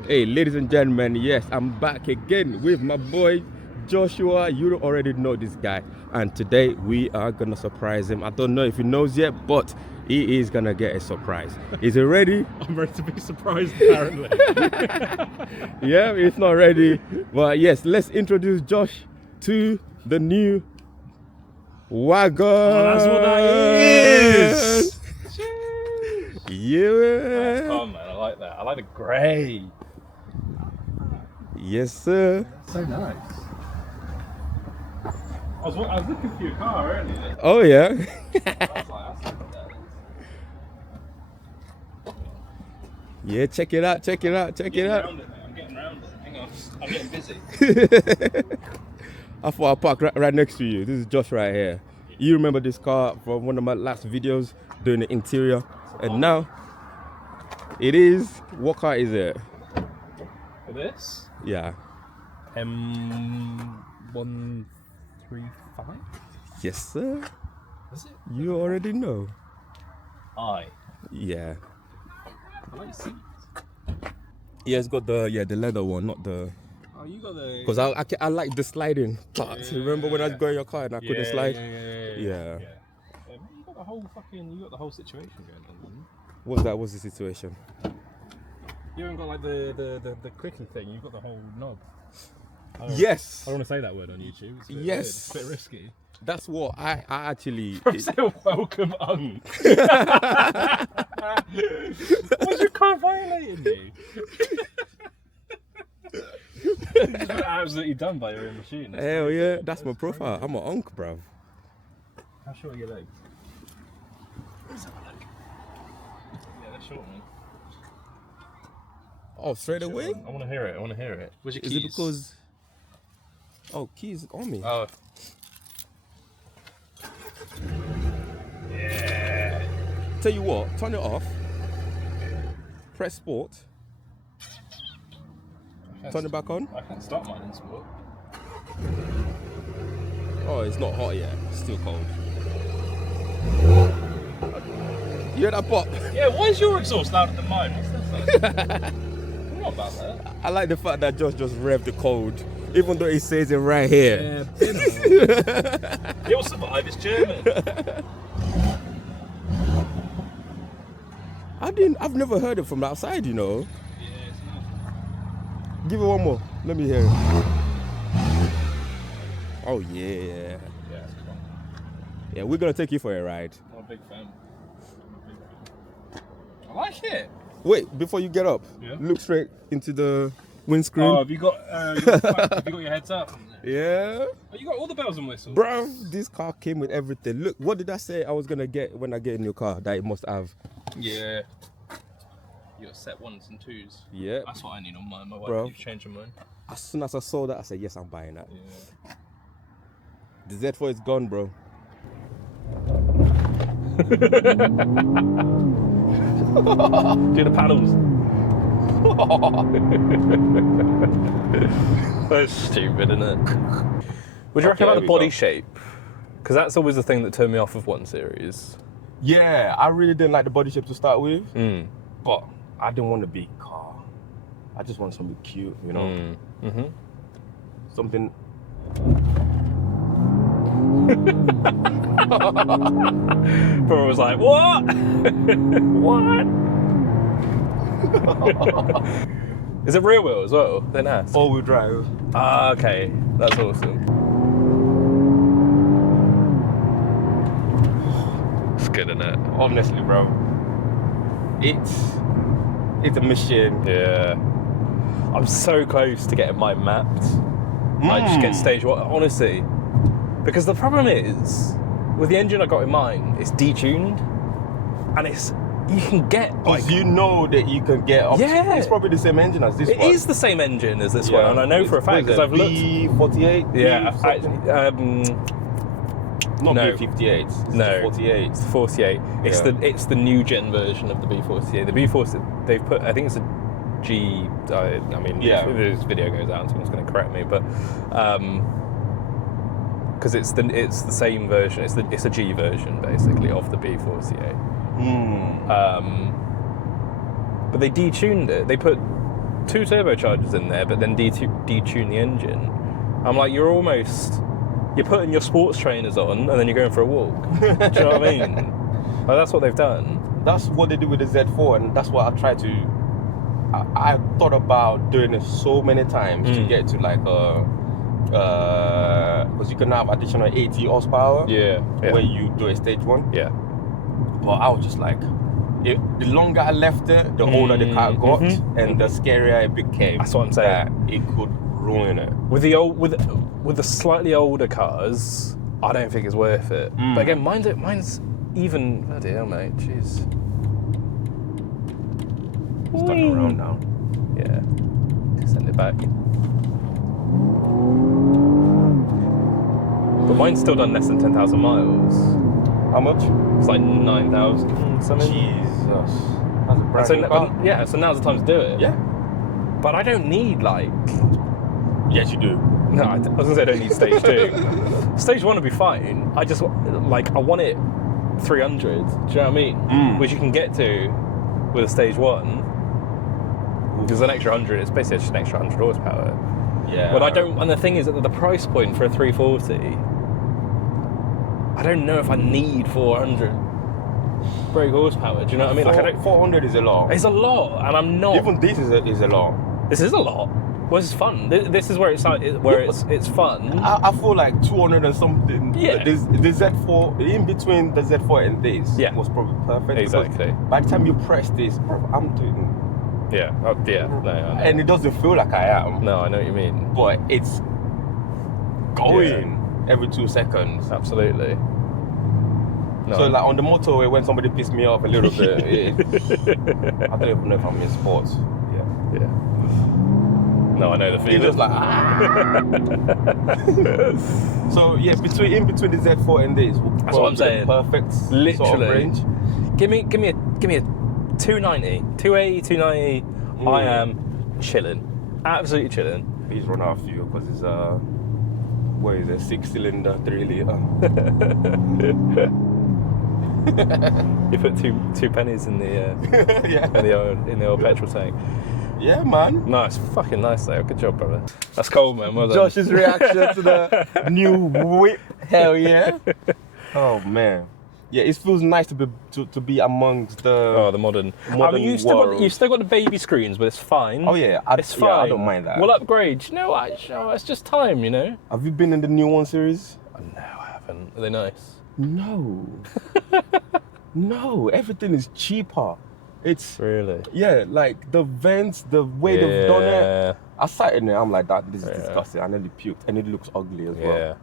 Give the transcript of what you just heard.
Hey, ladies and gentlemen, yes, I'm back again with my boy Joshua. You already know this guy, and today we are gonna surprise him. I don't know if he knows yet, but he is gonna get a surprise. Is he ready? I'm ready to be surprised, apparently. Yeah, he's not ready, but yes, let's introduce Josh to the new wagon. Oh, that's what that is. Yeah. That's calm, man. I like that. I like the grey. Yes, sir. So nice. I was looking for your car earlier. Oh yeah. I was like, that's what that is. Yeah, check it out. Check it out. Check it out. I'm getting round it. Hang on. I'm getting busy. I thought I'd park right next to you. This is Josh right here. You remember this car from one of my last videos doing the interior, and now it is. What car is it? For this? Yeah. M135? Yes, sir. Is it? You already know. I Yeah. like the seats. Yeah, it's got the leather one, not the. Oh, you got the. Because I like the sliding part. Remember when I was going in your car and I couldn't slide? Yeah. Yeah. You got the whole situation going on. What's that? What's the situation? You haven't got like the clicky thing. You've got the whole knob. Yes. I don't want to say that word on YouTube. It's a bit Yes. weird. It's a bit risky. That's what I actually. Say welcome, unk. What's your car violating you? You've been absolutely done by your own machine. Hell yeah, that's my profile. I'm an unk, bruv. How short are your legs? Let's have a look. Yeah, they're short, man. Oh, straight away? I want to hear it. Where's your keys? Is it because? Oh, keys on me. Oh. Yeah. Tell you what, turn it off. Press sport. Turn it back on. I can't start mine in sport. Oh, it's not hot yet. It's still cold. You hear that pop? Yeah, why is your exhaust louder than mine? What's that? I'm not about that. I like the fact that Josh just revved the code, even though it says it right here. Yeah, he'll survive. It's German. I've never heard it from outside, you know. Yeah, it's nice. Give it one more. Let me hear it. Oh yeah. Yeah, it's fun. Yeah, we're gonna take you for a ride. I'm a big fan. I like it. Wait, before you get up, Yeah? look straight into the windscreen. Oh, have you got your heads up? Yeah. Oh, you got all the bells and whistles. Bro, this car came with everything. Look, what did I say I was gonna get when I get a new car that it must have? Yeah. You got set 1s and 2s. Yeah. That's what I need on mine. My wife Bro. keeps changing mine. As soon as I saw that, I said, yes, I'm buying that. Yeah. The Z4 is gone, bro. Do the paddles. That's stupid, isn't it? What do you reckon about the body shape? Because that's always the thing that turned me off of 1 Series. Yeah, I really didn't like the body shape to start with, Mm. but I didn't want a big car. I just want something cute, you know? Mm-hmm. Something. Bro was like, what? What? Is it rear wheel as well? Then ask. All-wheel drive. Ah, okay. That's awesome. It's good, isn't it? Honestly, bro. It's a machine. Yeah. I'm so close to getting mine mapped. I just get stage 1, honestly. Because the problem is, with the engine I got in mine, it's detuned. And you can get like... You know that you can get up. Yeah. It's probably the same engine as this one. It is the same engine as this one, and I know for a fact because I've looked... B48? Yeah, not no. B58. It's No. the 48. It's the 48. It's the new gen version of the B48. The B48, they've put, I think it's a G, I mean, Yeah. if this video goes out, someone's going to correct me, but because it's the same version. It's a G version basically of the B48. But they detuned it. They put 2 turbochargers in there, but then detune the engine. I'm like, you're putting your sports trainers on and then you're going for a walk. Do you know what I mean? Like, that's what they've done. That's what they do with the Z4, and that's what I try to. I thought about doing it so many times to get to like because you can have additional 80 horsepower. Yeah. When you do a stage 1. Yeah. But I was just like, the longer I left it, the older the car got, and the scarier it became. That's what I'm saying. That it could ruin it. With the slightly older cars, I don't think it's worth it. But again, mine's even. Bloody hell, mate. Jeez. It's turning around now. Yeah. Send it back. But mine's still done less than 10,000 miles. How much? It's like 9,000 something. Jesus. That's a brand new car. Yeah, so now's the time to do it. Yeah. But I don't need like. Yes, you do. No, I was gonna say I don't need stage 2. Stage 1 would be fine. I just I want it 300. Do you know what I mean? Which you can get to with a stage 1. Because an extra 100, it's basically just an extra 100 horsepower. Yeah. But I don't. And the thing is that the price point for a 340, I don't know if I need 400 brake horsepower. Do you know what I mean? Like 400 is a lot. It's a lot, and I'm not. Even this is a lot. This is a lot. Well, this is fun. This is where it's fun. I feel like 200 and something. Yeah. The Z4 in between the Z4 and this was probably perfect. Exactly. By the time you press this, bro, I'm doing. Yeah. No, I know. And it doesn't feel like I am. No, I know what you mean. But it's going every 2 seconds. Absolutely. No. So like on the motorway, when somebody pissed me off a little bit, I don't even know if I'm in sports. Yeah. No, I know the feeling. It's just like So yeah, in between the Z4 and this, that's what I'm saying. Perfect Literally. sort of range. Give me a 290, 280, 290. I am chilling, absolutely chilling. Please run out of fuel because it's what is it, 6-cylinder, 3-liter. You put two pennies in the in the old petrol tank. Yeah, man. Nice, fucking nice though. Good job, brother. That's cold, man. Well done. Josh's reaction to the new whip. Hell yeah. Oh man. Yeah, it feels nice to be amongst the modern. I modern mean, you've still got the baby screens, but it's fine. Oh yeah, it's fine. I don't mind that. We'll upgrade. You know what? It's just time, you know. Have you been in the new one series? No, I haven't. Are they nice? No. No, everything is cheaper. It's really, like the vents, the way they've done it. I sat in there, I'm like, this is disgusting. I nearly puked, and it looks ugly as well. Yeah.